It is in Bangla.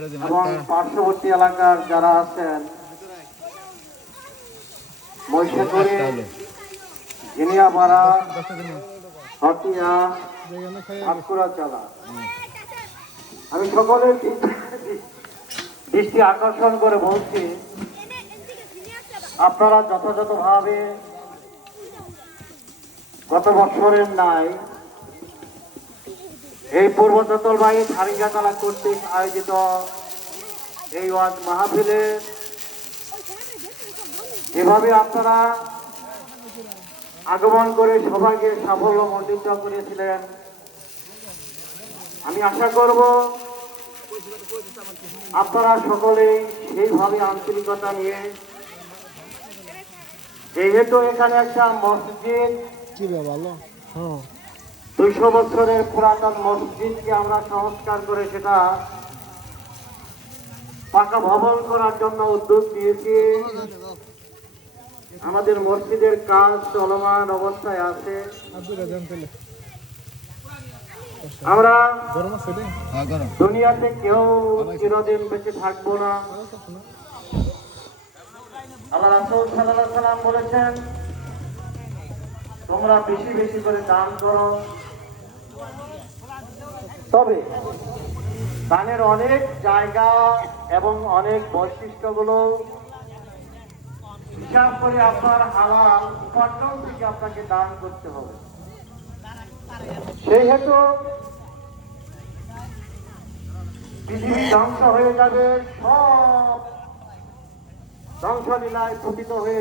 এবং পার্শ্ববর্তী এলাকার যারা আছেন মহিষাদুরি, জিনিয়াপাড়া, হতিয়া, আটকুড়াচালা, আমি সকলের দৃষ্টি আকর্ষণ করে বলছি, আপনারা যথাযথভাবে গত বছরের নাই এই পূর্ব চট্টলবাহী ধারিঙ্গাতলা কর্তৃক আয়োজিত এই ওয়াজ মাহফিলে এভাবে আপনারা আগমন করে সবাইকে সাফল্য মণ্ডিত করেছিলেন। আমি আশা করব আপনারা সকলেই সেইভাবে আন্তরিকতা নিয়ে, যেহেতু এখানে একটা মসজিদ 200 বছরের পুরাতন মসজিদকে আমরা সংস্কার করে সেটা পাকা ভবন করার জন্য উদ্যোগ নিয়েছি। আমাদের মসজিদের কাজ চলমান অবস্থায় আছে। আমরা দুনিয়াতে কেউ চিরদিন বেঁচে থাকবো না। আল্লাহ রাসূল সাল্লাল্লাহু আলাইহি ওয়াসাল্লাম বলেছেন, তোমরা বেশি বেশি করে দান করো। তবে দানের অনেক জায়গা এবং অনেক বৈশিষ্ট্যগুলো হিসাব করে আপনার হালাল উপার্জন থেকে আপনাকে দান করতে হবে। সেই হেতু পৃথিবী ধ্বংস হয়ে যাবে, সব ধ্বংসলীলায় পতিত হয়ে